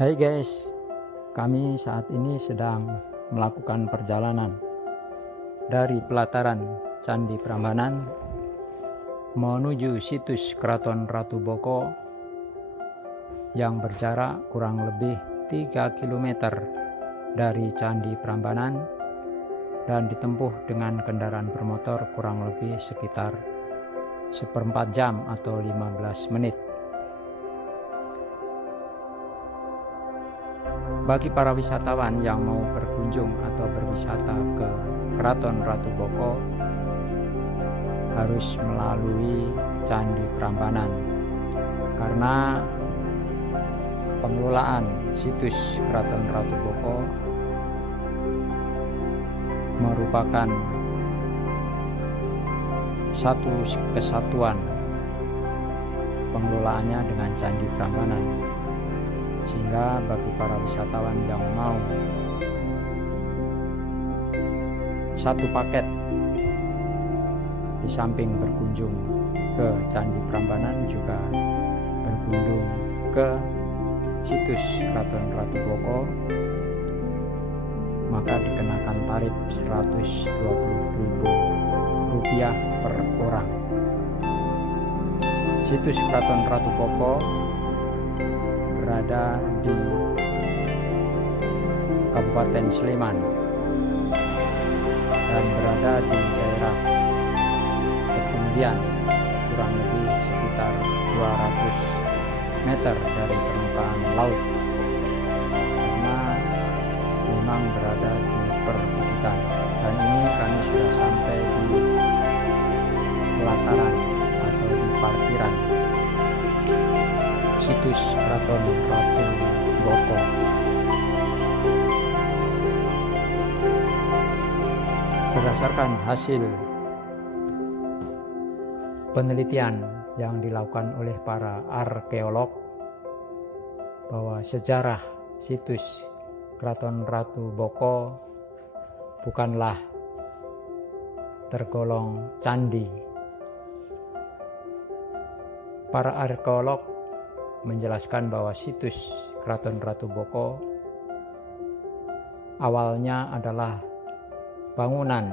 Hai guys, kami saat ini sedang melakukan perjalanan dari pelataran Candi Prambanan menuju situs Keraton Ratu Boko yang berjarak kurang lebih 3 km dari Candi Prambanan dan ditempuh dengan kendaraan bermotor kurang lebih sekitar 1/4 jam atau 15 menit. Bagi para wisatawan yang mau berkunjung atau berwisata ke Keraton Ratu Boko harus melalui Candi Prambanan, karena pengelolaan situs Keraton Ratu Boko merupakan satu kesatuan pengelolaannya dengan Candi Prambanan, sehingga bagi para wisatawan yang mau satu paket di samping berkunjung ke Candi Prambanan juga berkunjung ke situs Keraton Ratu Boko, maka dikenakan tarif Rp120.000 per orang. Situs Keraton Ratu Boko berada di Kabupaten Sleman dan berada di daerah ketinggian kurang lebih sekitar 200 meter dari permukaan laut, karena memang berada di perbukitan. Dan ini kami sudah sampai di pelataran atau di parkiran situs Keraton Ratu Boko. Berdasarkan hasil penelitian yang dilakukan oleh para arkeolog, bahwa sejarah situs Keraton Ratu Boko bukanlah tergolong candi. Para arkeolog menjelaskan bahwa situs Keraton Ratu Boko awalnya adalah bangunan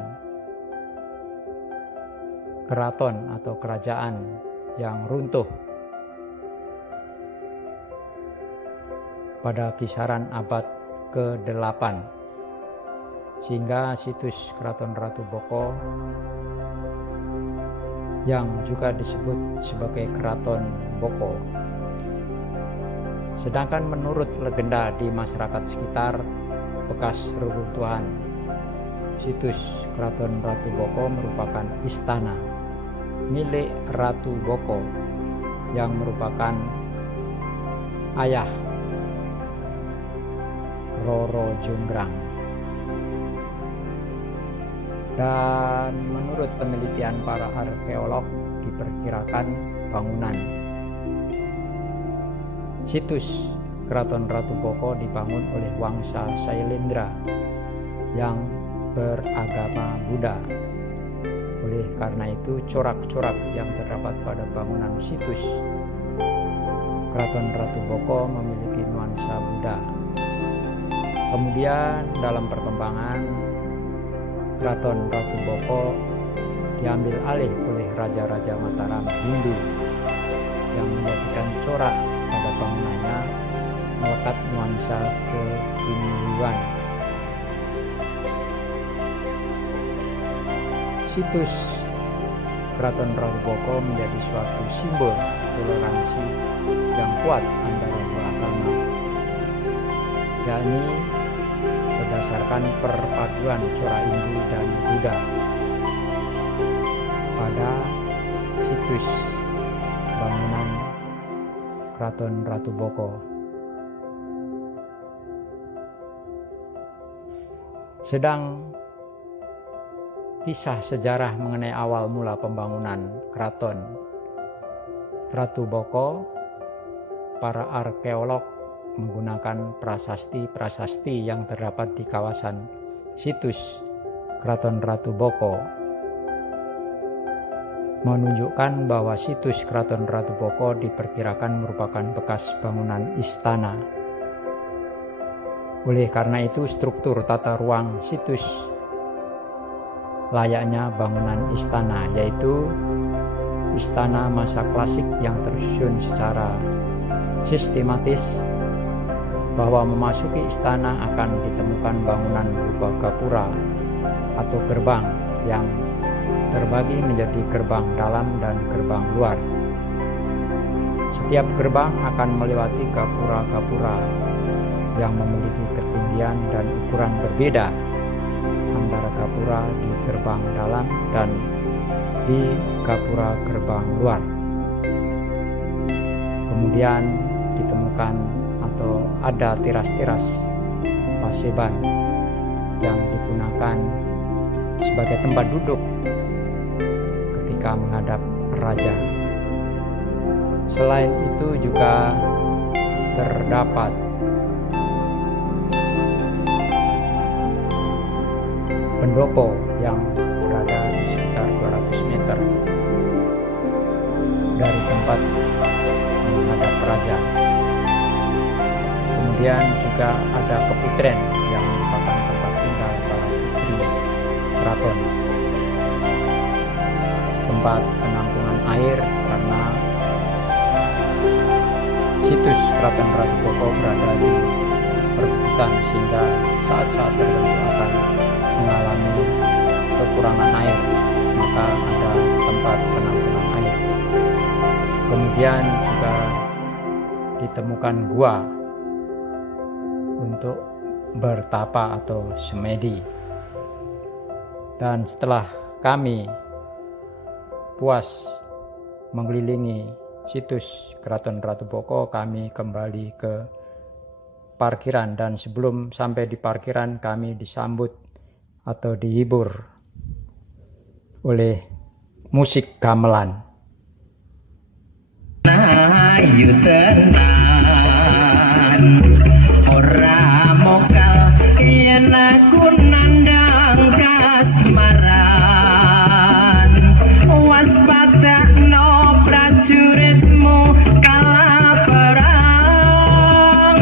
keraton atau kerajaan yang runtuh pada kisaran abad ke-8, sehingga situs Keraton Ratu Boko yang juga disebut sebagai Keraton Boko. Sedangkan menurut legenda di masyarakat sekitar bekas reruntuhan situs Keraton Ratu Boko merupakan istana milik Ratu Boko yang merupakan ayah Roro Jonggrang. Dan menurut penelitian para arkeolog, diperkirakan bangunan situs Keraton Ratu Boko dibangun oleh Wangsa Sailendra yang beragama Buddha. Oleh karena itu, corak-corak yang terdapat pada bangunan situs Keraton Ratu Boko memiliki nuansa Buddha. Kemudian dalam perkembangan, Keraton Ratu Boko diambil alih oleh Raja-Raja Mataram Hindu yang menjadikan corak pada bangunannya melekat nuansa kehinduan. Situs Keraton Ratu Boko menjadi suatu simbol toleransi yang kuat antara dua agama, yakni berdasarkan perpaduan corak Hindu dan Buddha pada situs bangunan Keraton Ratu Boko. Sedang kisah sejarah mengenai awal mula pembangunan Keraton Ratu Boko, para arkeolog menggunakan prasasti-prasasti yang terdapat di kawasan situs Keraton Ratu Boko menunjukkan bahwa situs Keraton Ratu Boko diperkirakan merupakan bekas bangunan istana Oleh karena itu struktur tata ruang situs layaknya bangunan istana, yaitu istana masa klasik yang tersusun secara sistematis, bahwa memasuki istana akan ditemukan bangunan berupa gapura atau gerbang yang terbagi menjadi gerbang dalam dan gerbang luar. Setiap gerbang akan melewati gapura-gapura yang memiliki ketinggian dan ukuran berbeda antara gapura di gerbang dalam dan di gapura gerbang luar. Kemudian ditemukan atau ada teras-teras paseban yang digunakan sebagai tempat duduk ketika menghadap raja. Selain itu juga terdapat pendopo yang berada di sekitar 200 meter dari tempat menghadap raja. Kemudian juga ada keputren yang merupakan tempat tinggal para putri keraton, tempat penampungan air karena situs Keraton Ratu Boko berada di perbukitan, sehingga saat-saat tertentu akan mengalami kekurangan air, maka ada tempat penampungan air. Kemudian juga ditemukan gua untuk bertapa atau semedi. Dan setelah kami puas mengelilingi situs Keraton Ratu Boko, kami kembali ke parkiran, dan sebelum sampai di parkiran kami disambut atau dihibur oleh musik gamelan. Ayu tenan ora mokal yen aku nandang kasmaran, waspadakno prajuritmu kala perang,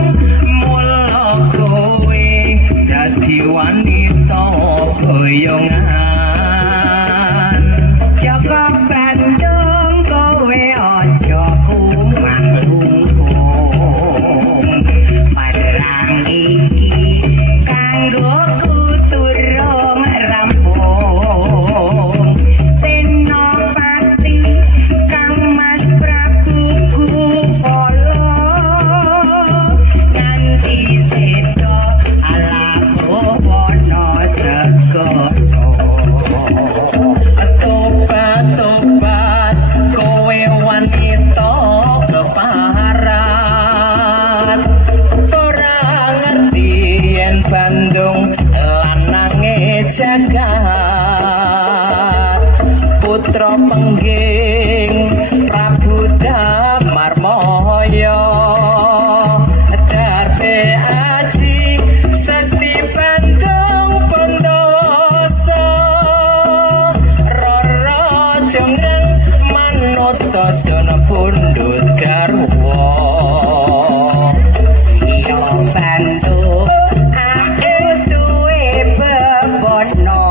mula kowe dadi wanita boyongan. Joko Bandung kowe aja kumang-lungkung, perang iki kanggo kuturung rampung. Senopati Kang Mas Prabu Kupolo nganti sedo ala Wono Segoro. Tobat-tobat kowe wanita keparat, ora ngerti yen Bandung lanange jagat. Putra pengging Prabu Damarmaya, darbe aji sekti Bandung Bondoso, Roro Jongrang manut dosana pundhut garwa. Iya Bandung ae duwe bebono,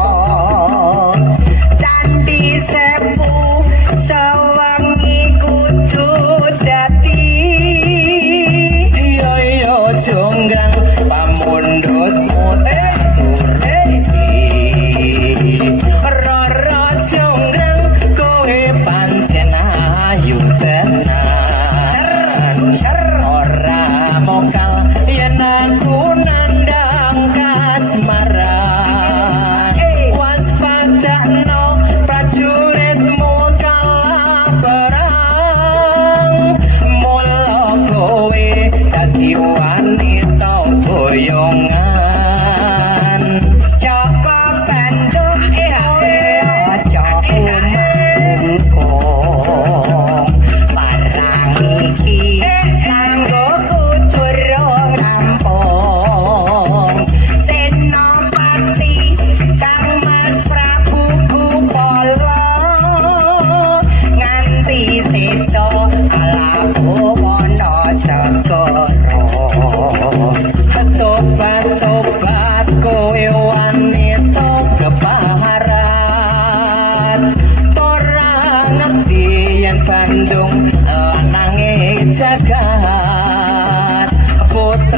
Candi Sewu sawangi kudu dadi. Iya Jongrang pamundhutmu tureti, Roro Jongrang kowe pancen ayu tenan.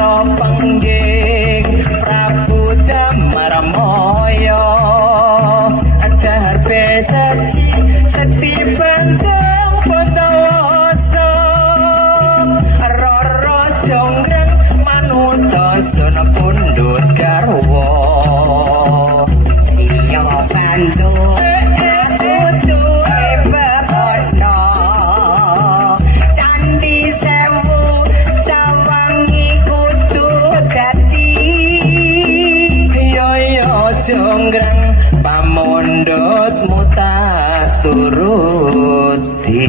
Para pengging Prabu Damarmaya Darbe janji sekti banteng Pandawasa Rara Jonggrang manuta sun pundhut garwa Iya bantu kudu bebono Candi Sewu sawangi kudu dadi Yo Jonggrang pamondhotmu tak turuti